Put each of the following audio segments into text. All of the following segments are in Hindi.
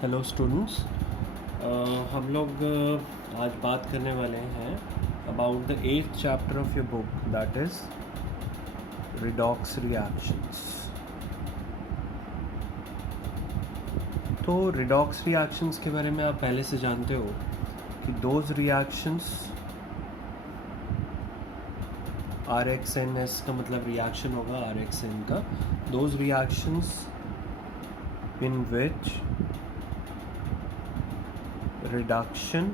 Hello students. हम लोग आज बात करने वाले हैं about the 8th chapter of your book, that is redox reactions. तो रिडॉक्स रिएक्शंस के बारे में आप पहले से जानते हो कि दोज रिएक्शंस RxNS का मतलब रिएक्शन होगा RxN का, those reactions in which reduction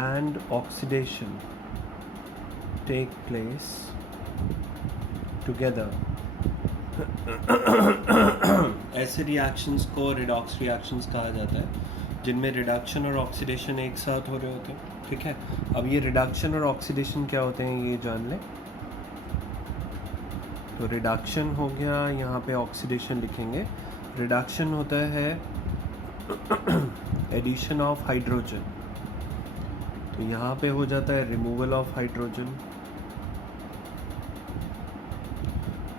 and oxidation take place together. ऐसे रिएक्शंस को रिडॉक्स रिएक्शंस कहा जाता है जिनमें रिडक्शन और ऑक्सीडेशन एक साथ हो रहे होते हैं। ठीक है, अब ये रिडक्शन और ऑक्सीडेशन क्या होते हैं ये जान लें। तो रिडक्शन हो गया, यहाँ पे ऑक्सीडेशन लिखेंगे। रिडक्शन होता है एडिशन ऑफ हाइड्रोजन, तो यहाँ पे हो जाता है रिमूवल ऑफ हाइड्रोजन।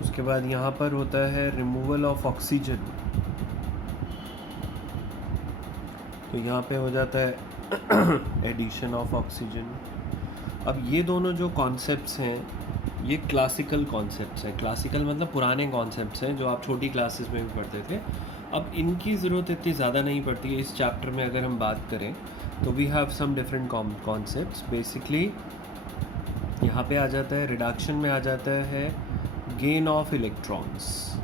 उसके बाद यहाँ पर होता है रिमूवल ऑफ ऑक्सीजन, तो यहाँ पे हो जाता है एडिशन ऑफ ऑक्सीजन। अब ये दोनों जो कॉन्सेप्ट्स हैं ये क्लासिकल कॉन्सेप्ट्स हैं। क्लासिकल मतलब पुराने कॉन्सेप्ट्स हैं जो आप छोटी क्लासेस में भी पढ़ते थे। अब इनकी ज़रूरत इतनी ज़्यादा नहीं पड़ती है इस चैप्टर में। अगर हम बात करें तो we have some different concepts. Basically यहाँ पे आ जाता है, रिडक्शन में आ जाता है गेन ऑफ इलेक्ट्रॉन्स,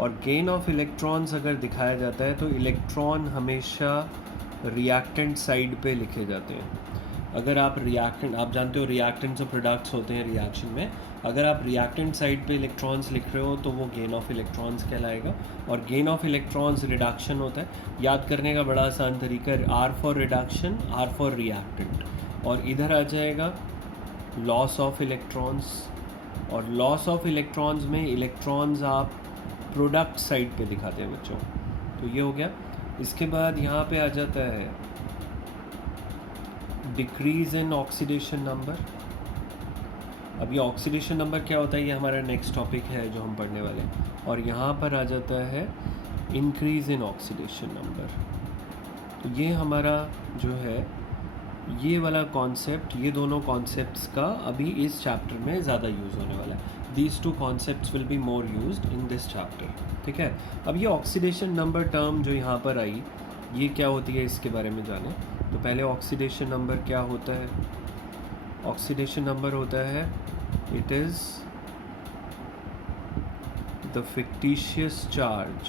और गेन ऑफ इलेक्ट्रॉन्स अगर दिखाया जाता है तो इलेक्ट्रॉन हमेशा रिएक्टेंट साइड पे लिखे जाते हैं। अगर आप रिएक्टेंट, आप जानते हो रिएक्टेंट्स और प्रोडक्ट्स होते हैं रिएक्शन में, अगर आप रिएक्टेंट साइड पे इलेक्ट्रॉन्स लिख रहे हो तो वो गेन ऑफ इलेक्ट्रॉन्स कहलाएगा। और गेन ऑफ इलेक्ट्रॉन्स रिडक्शन होता है। याद करने का बड़ा आसान तरीका है, R for reduction, R for reactant, और इधर आ जाएगा लॉस ऑफ इलेक्ट्रॉन्स। और लॉस ऑफ इलेक्ट्रॉन्स में इलेक्ट्रॉन्स आप प्रोडक्ट साइड पे दिखाते हैं बच्चों। तो ये हो गया। इसके बाद यहाँ पे आ जाता है डिक्रीज इन ऑक्सीडेशन नंबर। अब ये ऑक्सीडेशन नंबर क्या होता है ये हमारा नेक्स्ट टॉपिक है जो हम पढ़ने वाले हैं। और यहाँ पर आ जाता है इंक्रीज इन ऑक्सीडेशन नंबर। तो ये हमारा जो है ये वाला कॉन्सेप्ट, ये दोनों कॉन्सेप्ट्स का अभी इस चैप्टर में ज़्यादा यूज़ होने वाला है। These two concepts will be more used in this chapter. ठीक है, अब ये ऑक्सीडेशन नंबर टर्म जो यहाँ पर आई ये क्या होती है इसके बारे में जाने। तो पहले ऑक्सीडेशन नंबर क्या होता है। ऑक्सीडेशन नंबर होता है, it is the fictitious charge.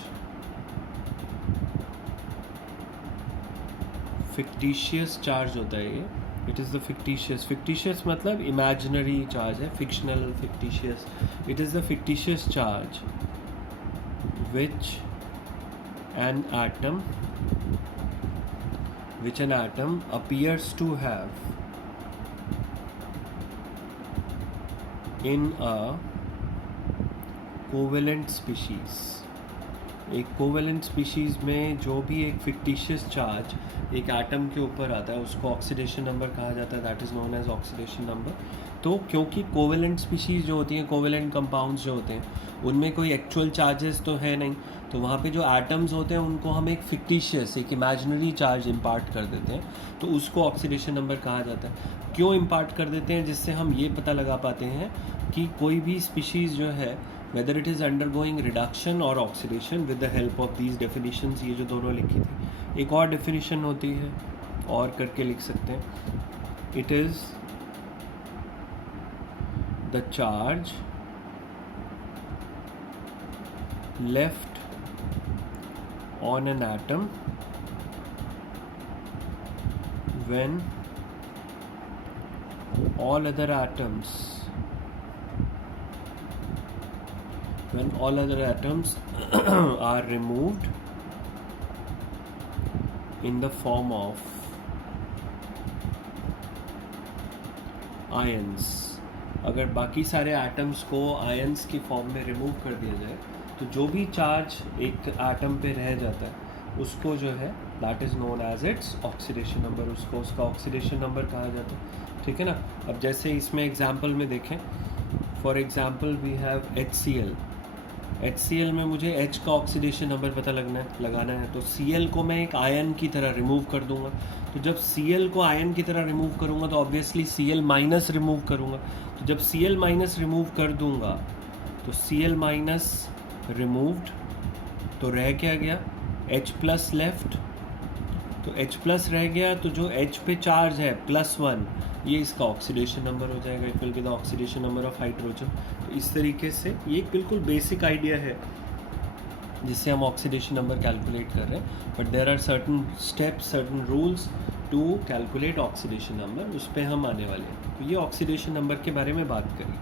Fictitious charge होता है ये, it is the fictitious. Fictitious मतलब इमेजिनरी चार्ज है, fictional, fictitious. It is the fictitious charge which an atom appears to have in a covalent species। एक कोवेलेंट स्पीशीज़ में जो भी एक फिक्टिशियस चार्ज एक एटम के ऊपर आता है उसको ऑक्सीडेशन नंबर कहा जाता है, that is known as oxidation number. तो क्योंकि कोवेलेंट स्पीशीज़ जो होती हैं, कोवेलेंट कंपाउंड्स जो होते हैं उनमें कोई एक्चुअल चार्जेस तो है नहीं, तो वहाँ पे जो एटम्स होते हैं उनको हम एक फिक्टिशियस, एक इमेजिनरी चार्ज इम्पार्ट कर देते हैं, तो उसको ऑक्सीडेशन नंबर कहा जाता है। क्यों इम्पार्ट कर देते हैं, जिससे हम ये पता लगा पाते हैं कि कोई भी स्पीशीज़ जो है whether it is undergoing reduction or oxidation with the help of these definitions। ये जो दोनों लिखी थी, एक और definition होती है और करके लिख सकते हैं, it is the charge left on an atom when all other atoms are removed in the form of ions। अगर बाकी सारे एटम्स को आयंस की फॉर्म में रिमूव कर दिया जाए तो जो भी चार्ज एक एटम पे रह जाता है उसको जो है that is known as its oxidation number, उसको उसका ऑक्सीडेशन नंबर कहा जाता है। ठीक है ना। अब जैसे इसमें एग्जांपल में देखें, for example we have HCl। HCl में मुझे H का ऑक्सीडेशन नंबर पता लगाना है, तो Cl को मैं एक आयन की तरह रिमूव कर दूंगा। तो जब Cl को आयन की तरह रिमूव करूंगा तो ऑब्वियसली Cl माइनस रिमूव करूंगा। तो जब Cl माइनस रिमूव कर दूंगा तो Cl माइनस रिमूव्ड, तो रह क्या गया, H प्लस लेफ्ट। तो H प्लस रह गया, तो जो H पे चार्ज है +1, ये इसका ऑक्सीडेशन नंबर हो जाएगा। It will be the oxidation number of hydrogen. तो इस तरीके से ये एक बिल्कुल बेसिक आइडिया है जिससे हम ऑक्सीडेशन नंबर कैलकुलेट कर रहे हैं, but there are certain steps, certain rules to calculate oxidation number, उस पर हम आने वाले हैं। तो ये ऑक्सीडेशन नंबर के बारे में बात करें।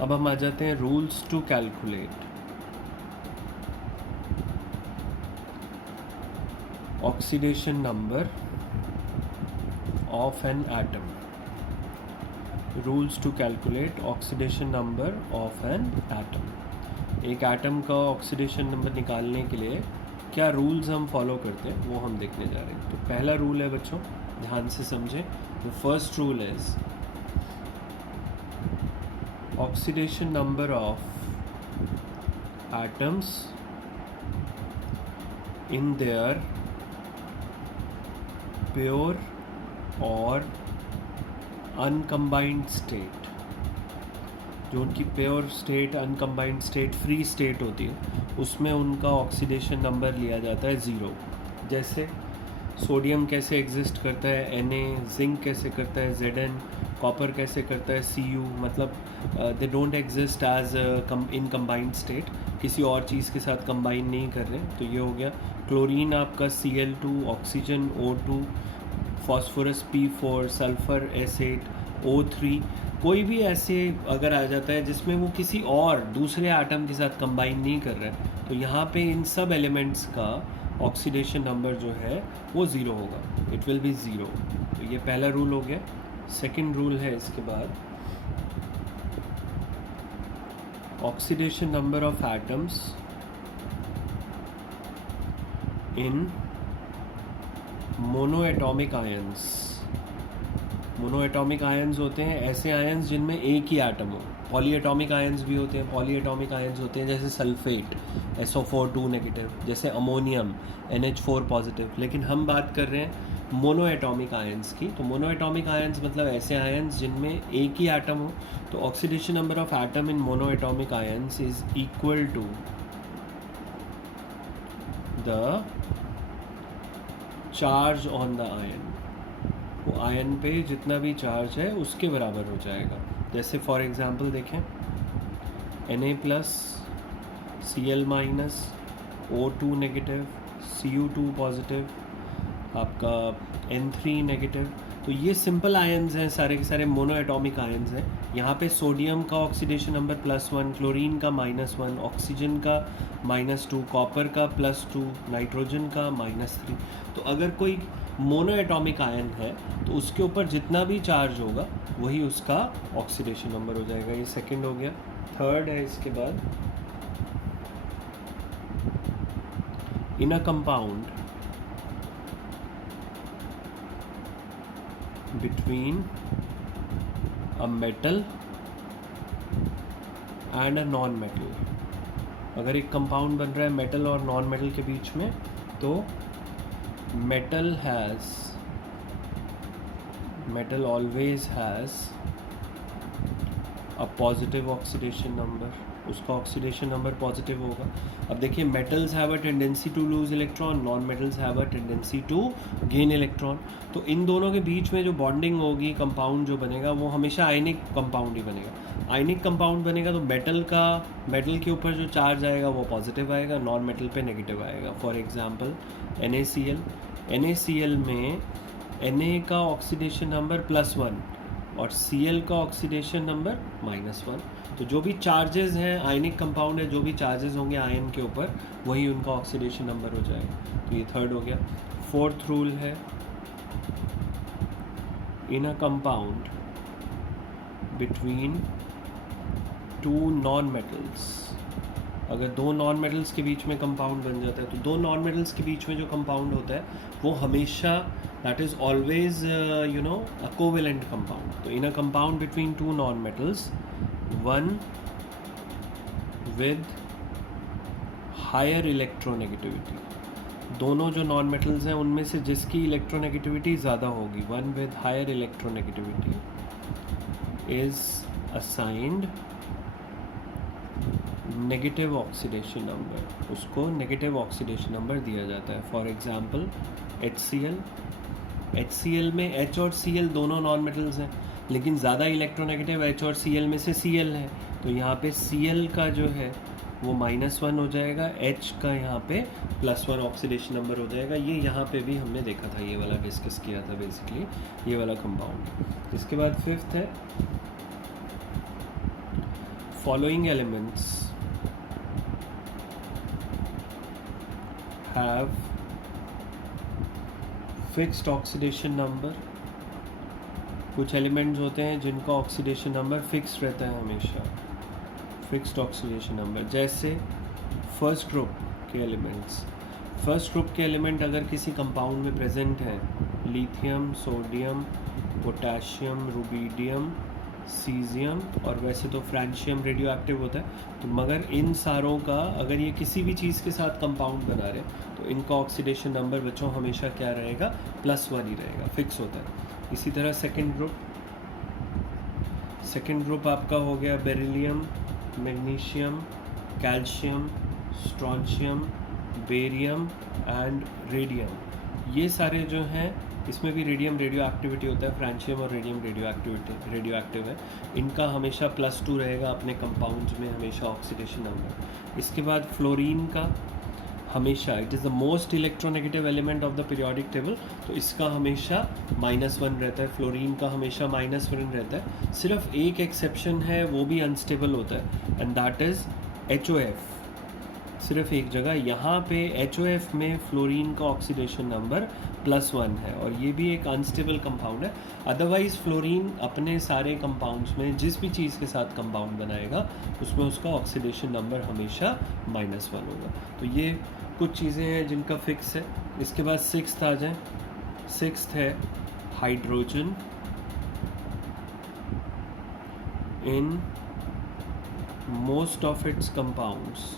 अब हम आ जाते हैं rules to calculate oxidation number of an atom. Rules to calculate oxidation number of an atom. एक एटम का ऑक्सीडेशन नंबर निकालने के लिए क्या रूल्स हम फॉलो करते हैं वो हम देखने जा रहे हैं। तो पहला रूल है बच्चों, ध्यान से समझें। The first rule is oxidation number of atoms in their pure और अनकम्बाइंड स्टेट, जो उनकी pure state, uncombined state, free state होती है, उसमें उनका ऑक्सीडेशन नंबर लिया जाता है 0। जैसे सोडियम कैसे एग्जिस्ट करता है Na, जिंक कैसे करता है Zn, कॉपर कैसे करता है Cu, मतलब they don't exist as in combined state, किसी और चीज़ के साथ कंबाइन नहीं कर रहे। तो ये हो गया। क्लोरीन आपका Cl2, oxygen O2, phosphorus P4, sulphur S8, O3, कोई भी ऐसे अगर आ जाता है जिसमें वो किसी और दूसरे एटम के साथ कंबाइन नहीं कर रहा है, तो यहाँ पे इन सब एलिमेंट्स का ऑक्सीडेशन नंबर जो है वो 0 होगा। It will be 0। तो ये पहला रूल हो गया। सेकंड रूल है इसके बाद, oxidation number of atoms in monoatomic ions. Monoatomic ions होते हैं ऐसे आयंस जिनमें एक ही एटम हो। पॉलीएटॉमिक आयंस भी होते हैं, पॉलीएटॉमिक आयंस होते हैं जैसे सल्फेट SO4 नेगेटिव, जैसे अमोनियम NH4 पॉजिटिव। लेकिन हम बात कर रहे हैं मोनोएटॉमिक आयंस की। तो मोनोएटॉमिक आयंस मतलब ऐसे आयंस जिनमें एक ही एटम हो। तो oxidation number of atom in monoatomic ions is equal to the charge on the ion. वो आयन पे जितना भी चार्ज है उसके बराबर हो जाएगा। जैसे फॉर एग्जांपल देखें, Na plus Cl minus O2 negative, Cu2 positive, आपका N3 नेगेटिव। तो ये सिंपल आयंस हैं, सारे के सारे मोनोएटॉमिक आयंस हैं। यहाँ पे सोडियम का ऑक्सीडेशन नंबर +1, क्लोरीन का -1, ऑक्सीजन का -2, कॉपर का +2, नाइट्रोजन का -3। तो अगर कोई मोनोएटॉमिक आयन है तो उसके ऊपर जितना भी चार्ज होगा वही उसका ऑक्सीडेशन नंबर हो जाएगा। ये सेकंड हो गया। थर्ड है इसके बाद, in a compound between a metal and a non-metal। अगर एक कंपाउंड बन रहा है मेटल और नॉन मेटल के बीच में, तो metal always has a positive oxidation number, उसका ऑक्सीडेशन नंबर पॉजिटिव होगा। अब देखिए, metals have a tendency to lose electron, non metals have a tendency to gain electron. तो इन दोनों के बीच में जो बॉन्डिंग होगी, कंपाउंड जो बनेगा वो हमेशा आयनिक कंपाउंड ही बनेगा। आयनिक कंपाउंड बनेगा तो मेटल के ऊपर जो चार्ज आएगा वो पॉजिटिव आएगा, नॉन मेटल पे नेगेटिव आएगा। फॉर एग्जांपल NaCl में Na का ऑक्सीडेशन नंबर +1 और Cl का ऑक्सीडेशन नंबर -1। तो जो भी चार्जेस हैं, आयनिक कंपाउंड है, जो भी चार्जेस होंगे आयन के ऊपर वही उनका ऑक्सीडेशन नंबर हो जाएगा। तो ये थर्ड हो गया। फोर्थ रूल है, in a compound between two non metals. अगर दो नॉन मेटल्स के बीच में कंपाउंड बन जाता है, तो दो नॉन मेटल्स के बीच में जो कंपाउंड होता है वो हमेशा that is always a covalent compound. तो in a compound between two non metals, one with higher electronegativity, दोनों जो नॉन मेटल्स हैं उनमें से जिसकी इलेक्ट्रोनेगेटिविटी ज़्यादा होगी, one with higher electronegativity is assigned negative oxidation number, उसको नेगेटिव ऑक्सीडेशन नंबर दिया जाता है। फॉर एग्जांपल HCl में H और Cl दोनों नॉन मेटल्स हैं, लेकिन ज़्यादा इलेक्ट्रोनेगेटिव H और Cl में से Cl है, तो यहाँ पे Cl का जो है वो -1 हो जाएगा, H का यहाँ पे +1 ऑक्सीडेशन नंबर हो जाएगा। ये यहाँ पे भी हमने देखा था, ये वाला डिस्कस किया था बेसिकली, ये वाला कंपाउंड। इसके बाद फिफ्थ है following elements have fixed oxidation number. कुछ एलिमेंट्स होते हैं जिनका ऑक्सीडेशन नंबर फिक्स रहता है हमेशा, फिक्स्ड ऑक्सीडेशन नंबर, जैसे फर्स्ट ग्रुप के एलिमेंट्स। फर्स्ट ग्रुप के एलिमेंट अगर किसी कंपाउंड में प्रेजेंट हैं, lithium, sodium, potassium, rubidium, caesium और वैसे तो फ्रांशियम रेडियो एक्टिव होता है, तो मगर इन सारों का अगर ये किसी भी चीज़ के साथ कंपाउंड बना रहे तो इनका ऑक्सीडेशन नंबर बच्चों हमेशा क्या रहेगा, +1 ही रहेगा, फिक्स होता है। इसी तरह सेकेंड ग्रुप आपका हो गया beryllium, magnesium, calcium, strontium, barium and radium. ये सारे जो हैं, इसमें भी रेडियम रेडियो एक्टिविटी होता है, फ्रांशियम और रेडियम रेडियो एक्टिव है, इनका हमेशा +2 रहेगा अपने कंपाउंड्स में हमेशा ऑक्सीडेशन नंबर। इसके बाद फ्लोरीन का हमेशा, it is the most electronegative element of the periodic table, तो इसका हमेशा -1 रहता है, फ्लोरीन का हमेशा -1 रहता है। सिर्फ एक एक्सेप्शन है, वो भी अनस्टेबल होता है, एंड दैट इज़ HOF। सिर्फ एक जगह, यहाँ पे HOF में फ्लोरीन का ऑक्सीडेशन नंबर +1 है, और ये भी एक अनस्टेबल कंपाउंड है। अदरवाइज़ फ्लोरीन अपने सारे कंपाउंड्स में जिस भी चीज़ के साथ कंपाउंड बनाएगा उसमें उसका ऑक्सीडेशन नंबर हमेशा -1 होगा। तो ये कुछ चीज़ें हैं जिनका फिक्स है। इसके बाद सिक्स्थ आ जाए। सिक्स्थ है hydrogen in most of its compounds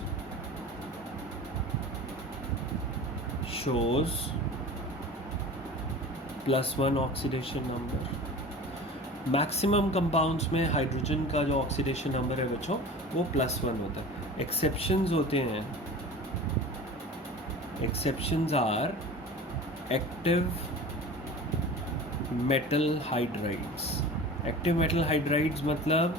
shows +1 oxidation number. Maximum compounds में हाइड्रोजन का जो ऑक्सीडेशन नंबर है बच्चों वो +1 होता है। एक्सेप्शंस होते हैं, exceptions are active metal hydrides. Active metal hydrides मतलब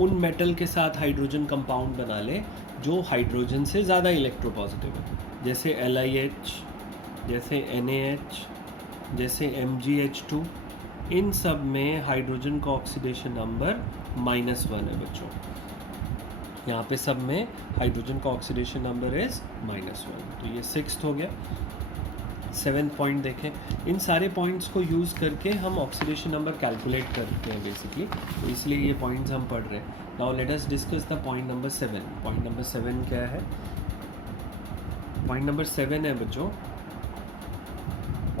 उन मेटल के साथ हाइड्रोजन कंपाउंड बना ले जो हाइड्रोजन से ज़्यादा इलेक्ट्रोपॉजिटिव है, जैसे LiH, जैसे NaH, जैसे MgH2। इन सब में हाइड्रोजन का ऑक्सीडेशन नंबर -1 है बच्चों। यहाँ पे सब में हाइड्रोजन का ऑक्सीडेशन नंबर इज -1। तो ये सिक्स्थ हो गया। सेवेंथ पॉइंट देखें। इन सारे पॉइंट्स को यूज़ करके हम ऑक्सीडेशन नंबर कैलकुलेट करते हैं बेसिकली, तो इसलिए ये पॉइंट्स हम पढ़ रहे हैं। Now let us discuss the point number 7। Point number 7 क्या है? पॉइंट नंबर 7 है बच्चों,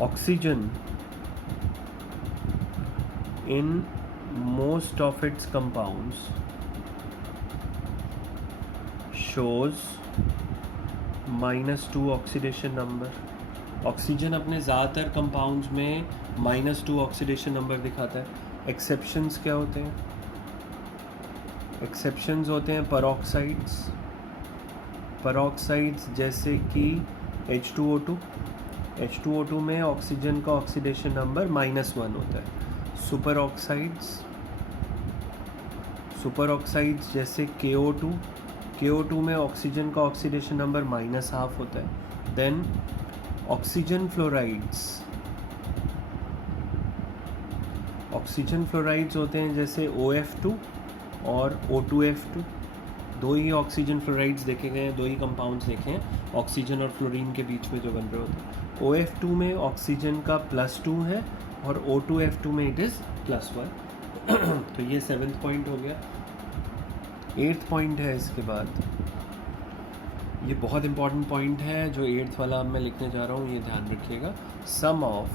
oxygen in most of its compounds shows -2 oxidation number. Oxygen अपने ज़्यादातर कंपाउंड्स में -2 ऑक्सीडेशन नंबर दिखाता है। एक्सेप्शंस क्या होते हैं? एक्सेप्शंस होते हैं पेरोक्साइड्स। पेरोक्साइड्स जैसे कि H2O2। H2O2 में ऑक्सीजन का ऑक्सीडेशन नंबर -1 होता है। सुपर ऑक्साइड्स जैसे KO2। KO2 में ऑक्सीजन का ऑक्सीडेशन नंबर -1/2 होता है। देन ऑक्सीजन फ्लोराइड्स होते हैं जैसे OF2 और O2F2। दो ही ऑक्सीजन फ्लोराइड्स देखे गए हैं, दो ही कंपाउंड्स देखे हैं ऑक्सीजन और फ्लोरीन के बीच में जो बन रहे होते हैं। OF2 में ऑक्सीजन का +2 है और O2F2 में इट इज़ +1। तो ये 7th पॉइंट हो गया। 8th पॉइंट है इसके बाद, ये बहुत इंपॉर्टेंट पॉइंट है जो 8th वाला मैं लिखने जा रहा हूँ, ये ध्यान रखिएगा। Sum of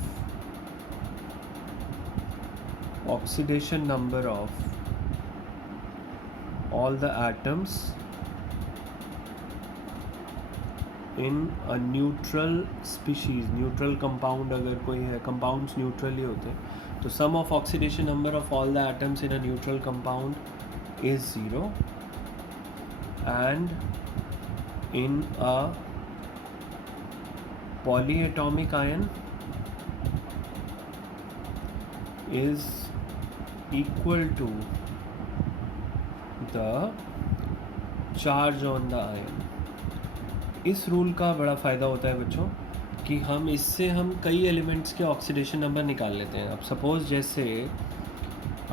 oxidation number of all the atoms in a neutral species, neutral compound अगर कोई है, कंपाउंड्स न्यूट्रल ही होते हैं, तो sum of oxidation number of all the atoms in a neutral compound is 0 and in a polyatomic ion is equal to the charge on the ion. इस रूल का बड़ा फ़ायदा होता है बच्चों कि हम इससे कई एलिमेंट्स के ऑक्सीडेशन नंबर निकाल लेते हैं. अब सपोज़ जैसे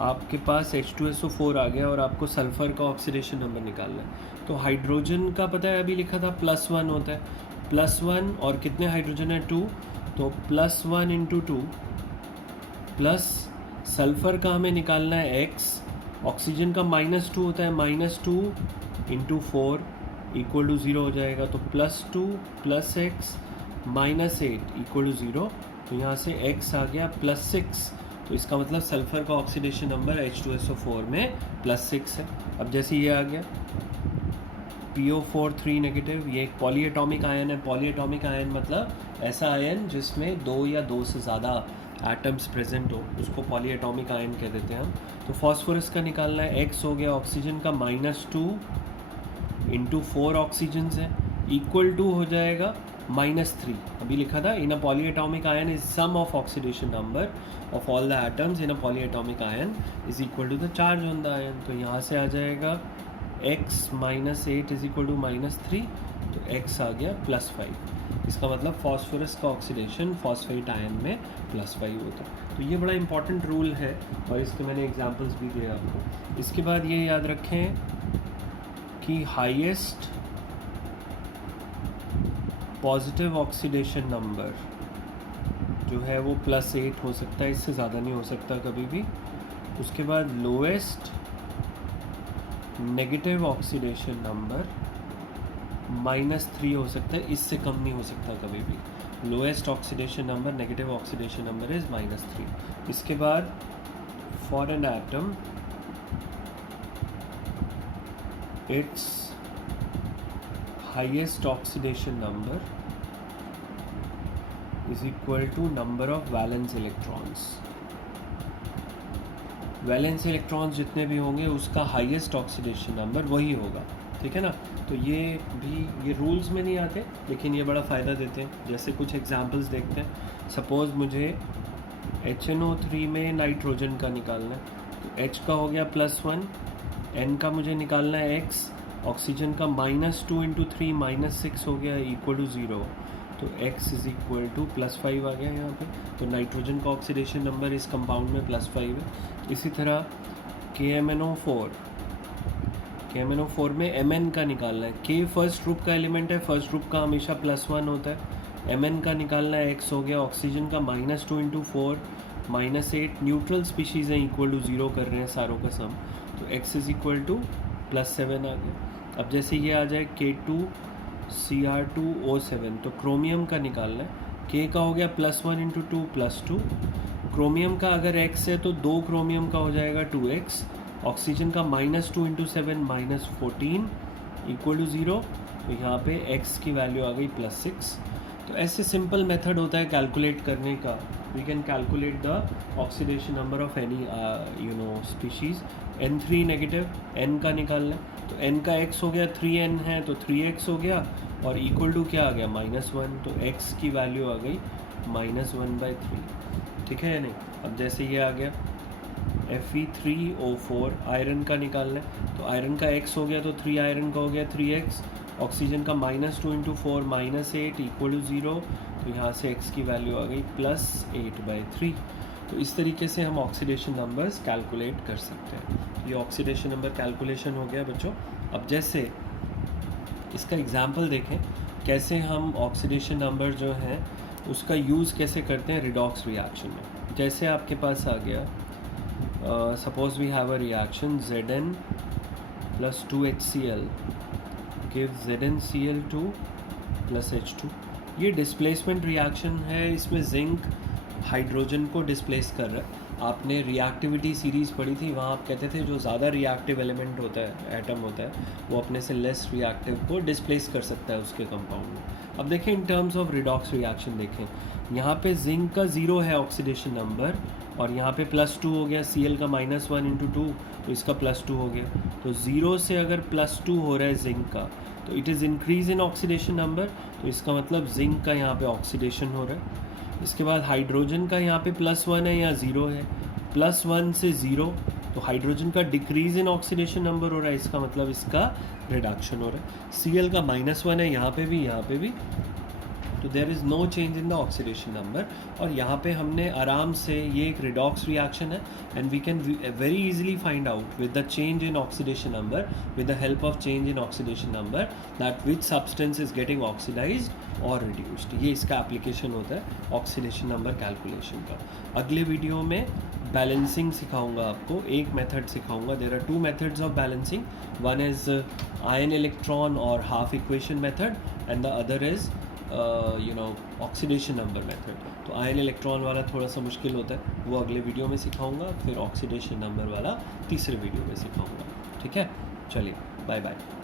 आपके पास H2SO4 आ गया और आपको सल्फ़र का ऑक्सीडेशन नंबर निकालना है, तो हाइड्रोजन का पता है अभी लिखा था +1 होता है, +1 और कितने हाइड्रोजन है 2, तो +1 × 2 प्लस सल्फ़र का हमें निकालना है x, ऑक्सीजन का -2 होता है, -2 × 4 = 0 हो जाएगा, तो +2 + x -8 = 0. तो यहाँ से x आ गया +6, तो इसका मतलब सल्फ़र का ऑक्सीडेशन नंबर H2SO4 में +6 है. अब जैसे ये आ गया PO4 3 नेगेटिव, ये एक पॉलीएटॉमिक आयन है. पॉलीएटॉमिक आयन मतलब ऐसा आयन जिसमें 2 या 2 से ज़्यादा एटम्स प्रेजेंट हो, उसको पॉलीएटॉमिक आयन कह देते हैं हम. तो फॉस्फोरस का निकालना है, x हो गया ऑक्सीजन का -2 × 4 ऑक्सीजन है = हो जाएगा -3. अभी लिखा था in a polyatomic ion is sum of oxidation number of all the atoms in a polyatomic ion is equal to the charge on the ion. तो यहाँ से आ जाएगा x -8 = -3, तो x आ गया +5. इसका मतलब फॉस्फोरस का ऑक्सीडेशन फॉस्फेट आयन में +5 होता है. तो ये बड़ा इंपॉर्टेंट रूल है और इसके मैंने एग्जांपल्स भी दिए आपको. इसके बाद ये याद रखें कि हाईएस्ट पॉजिटिव ऑक्सीडेशन नंबर जो है वो +8 हो सकता है, इससे ज़्यादा नहीं हो सकता कभी भी. उसके बाद लोएस्ट नेगेटिव ऑक्सीडेशन नंबर -3 हो सकता है, इससे कम नहीं हो सकता कभी भी. Lowest oxidation number, negative oxidation number is -3. इसके बाद for an atom it's highest oxidation number is equal to number of valence electrons. Valence electrons जितने भी होंगे उसका हाईएस्ट ऑक्सीडेशन नंबर वही होगा. ठीक है ना. तो ये रूल्स में नहीं आते, लेकिन ये बड़ा फ़ायदा देते हैं. जैसे कुछ एग्जांपल्स देखते हैं. सपोज़ मुझे HNO3 में नाइट्रोजन का निकालना है, तो H का हो गया +1, N का मुझे निकालना है x, ऑक्सीजन का -2 × 3 -6 हो गया = 0, तो x = +5 आ गया यहाँ पे. तो नाइट्रोजन का ऑक्सीडेशन नंबर इस कंपाउंड में +5 है. इसी तरह KMNO4 में Mn का निकालना है. K फर्स्ट ग्रुप का एलिमेंट है, फर्स्ट ग्रुप का हमेशा +1 होता है. Mn का निकालना है, x हो गया ऑक्सीजन का -2 × 4 -8, न्यूट्रल स्पीशीज़ हैं, = 0 कर रहे हैं सारों का सम, तो x = +7 आ गया. अब जैसे ये आ जाए K2Cr2O7, तो क्रोमियम का निकालना है. K का हो गया +1 × 2 +2. क्रोमियम का अगर x है तो 2 क्रोमियम का हो जाएगा 2x, ऑक्सीजन का -2 × 7 -14 = 0, तो यहाँ पे x की वैल्यू आ गई +6. तो ऐसे सिंपल मेथड होता है कैलकुलेट करने का. We can calculate the oxidation number of any species. N3 negative, N का निकालना है, तो N का x हो गया 3N है तो 3x हो गया और = क्या आ गया -1, तो x की वैल्यू आ गई -1/3. ठीक है या नहीं. अब जैसे ये आ गया Fe3O4, आयरन का निकालना है, तो आयरन का x हो गया तो 3 आयरन का हो गया 3x, ऑक्सीजन का -2 × 4 -8 = 0, तो यहाँ से x की वैल्यू आ गई +8/3. तो इस तरीके से हम ऑक्सीडेशन नंबर्स कैलकुलेट कर सकते हैं. ये ऑक्सीडेशन नंबर कैलकुलेशन हो गया बच्चों. अब जैसे इसका एग्जांपल देखें कैसे हम ऑक्सीडेशन नंबर जो हैं उसका यूज़ कैसे करते हैं रिडॉक्स रिएक्शन में. जैसे आपके पास आ गया suppose we have a reaction Zn + 2HCl gives ZnCl2 + H2. ये डिस्प्लेसमेंट रिएक्शन है, इसमें जिंक हाइड्रोजन को डिस्प्लेस कर रहा है. आपने रिएक्टिविटी सीरीज़ पढ़ी थी, वहाँ आप कहते थे जो ज़्यादा रिएक्टिव एलिमेंट होता है, एटम होता है, वो अपने से लेस रिएक्टिव को डिस्प्लेस कर सकता है उसके कंपाउंड में। अब देखें in terms of redox reaction, देखें यहाँ पे जिंक का 0 है ऑक्सीडेशन नंबर, और यहाँ पे +2 हो गया, Cl का -1 इंटू 2, तो इसका +2 हो गया। तो 0 से अगर +2 हो रहा है जिंक का, तो it is increase in oxidation number, तो इसका मतलब जिंक का यहाँ पे ऑक्सीडेशन हो रहा है। इसके बाद हाइड्रोजन का यहाँ पे +1 है या 0 है, +1 से 0, तो हाइड्रोजन का डिक्रीज इन ऑक्सीडेशन नंबर हो रहा है, इसका मतलब इसका रिडक्शन हो रहा है। Cl का -1 है यहाँ पे भी, यहाँ पे भी, तो there is no change in the oxidation number. और यहाँ पे हमने आराम से, ये एक रिडॉक्स रिएक्शन है, and we can very easily find out with the change in oxidation number, with the help of change in oxidation number, that which substance is getting oxidised और रिड्यूस्ड। ये इसका एप्लीकेशन होता है ऑक्सीडेशन नंबर कैलकुलेशन का। अगले वीडियो में बैलेंसिंग सिखाऊंगा आपको, एक मेथड सिखाऊंगा। There are 2 methods of balancing, one is ion electron और half equation method, and the other is oxidation number method. तो आयन इलेक्ट्रॉन वाला थोड़ा सा मुश्किल होता है, वो अगले वीडियो में सिखाऊंगा, फिर ऑक्सीडेशन नंबर वाला तीसरे वीडियो में सिखाऊंगा। ठीक है, चलिए, बाय बाय।